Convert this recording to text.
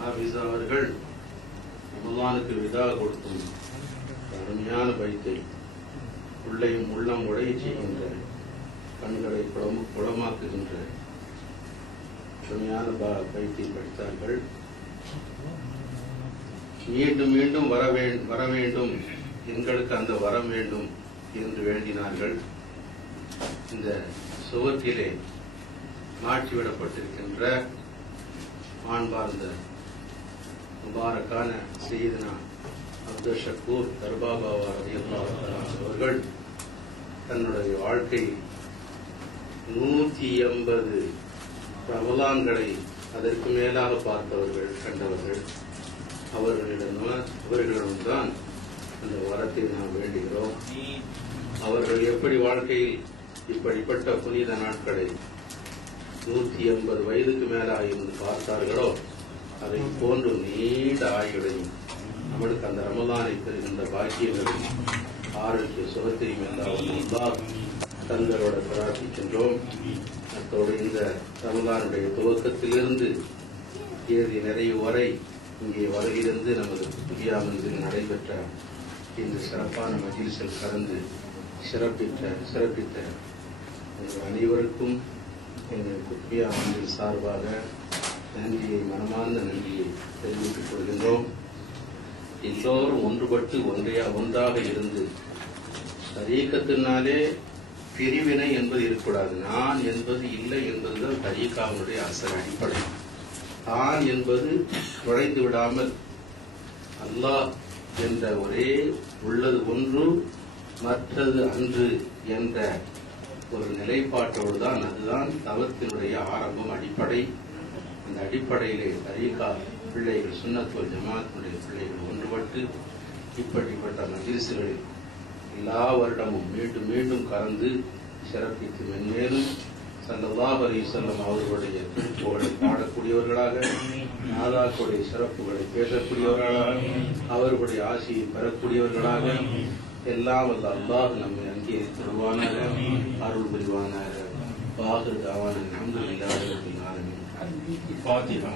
ஹாஃபிஸ் அவர்கள் ரமலானுக்கு விதா கொடுக்கும் அருமையான பைத்தை உள்ளையும் உள்ளம் உடைய செய்கின்ற கண்களை குளமாக்குகின்ற அருமையான பைத்தை படித்தார்கள். மீண்டும் மீண்டும் வர வேண்டும், எங்களுக்கு அந்த வரம் வேண்டும் என்று வேண்டினார்கள். இந்த சுவத்திலே மாற்றிவிடப்பட்டிருக்கின்ற மாண்பார்ந்த முபாரக்கான சையதுனா அப்துல் ஷக்கூர் தர்பாபாவா ரலியல்லாஹு தஆலா அவர்கள் தன்னுடைய வாழ்க்கை 180 ரமலான்களை அதற்கு மேலாக பார்த்தவர்கள், கண்டவர்கள். அவர்களிடம்தான் அந்த வரத்தை நாம் வேண்டுகிறோம். அவர்கள் எப்படி வாழ்க்கையில் இப்படிப்பட்ட புனித நாட்களை 180 வயதுக்கு மேலாக இருந்து பார்த்தார்களோ அதை போன்று நீண்ட ஆயுளையும் நம்மளுக்கு அந்த ரமலானை பெறுகின்ற பாக்கியங்களும் ஆரோக்கிய சுகத்தையும் எல்லாம் தங்களோட பிரார்த்திக்கின்றோம். அத்தோடு இந்த ரமலானுடைய துவக்கத்திலிருந்து இறுதி நிறைவு வரை இங்கே வருகிறது நமது புதிய மந்திரில் நடைபெற்ற இந்த சிறப்பான மஜ்லிஸில் கலந்து சிறப்பித்த உங்கள் அனைவருக்கும் எங்கள் புதிய மந்திரில் சார்பாக நன்றியை, மனமார்ந்த நன்றியை தெரிவித்துக் கொள்கின்றோம். எல்லோரும் ஒன்றுபட்டு ஒன்றாக இருந்து தரீக்கத்தினாலே பிரிவினை என்பது இருக்கக்கூடாது. நான் என்பது இல்லை என்பதுதான் தரீக்காவினுடைய அசல் அடிப்படை. தான் என்பது நுழைந்து விடாமல் அல்லாஹ் என்ற ஒரே உள்ளது ஒன்று மற்றது அன்று என்ற ஒரு நிலைப்பாட்டோடு தான், அதுதான் தவத்தினுடைய ஆரம்பம், அடிப்படை. அந்த அடிப்படையிலே தரீகா பிள்ளைகள், சுன்னத் வல் ஜமாஅத்தினுடைய பிள்ளைகள் ஒன்றுபட்டு இப்படிப்பட்ட மஜ்லிஸ்களில் எல்லா வருடமும் மீண்டும் மீண்டும் கலந்து சிறப்பித்து மென்மேலும் ஸல்லல்லாஹு அலைஹி வஸல்லம் அவர்களுடைய திருப்புகழை பாடக்கூடியவர்களாக, நாதாக்களுடைய சிறப்புகளை பேசக்கூடியவர்களாக, அவர்களுடைய ஆசியை பெறக்கூடியவர்களாக எல்லாம் வல்ல அல்லாஹ் நம்மை அங்கீகரித்திருவானாக, அருள் புரிவானாக. வாஹிர் தாவானா அல்ஹம்துலில்லாஹி ரப்பில் ஆலமீன். ஃபாத்திஹா.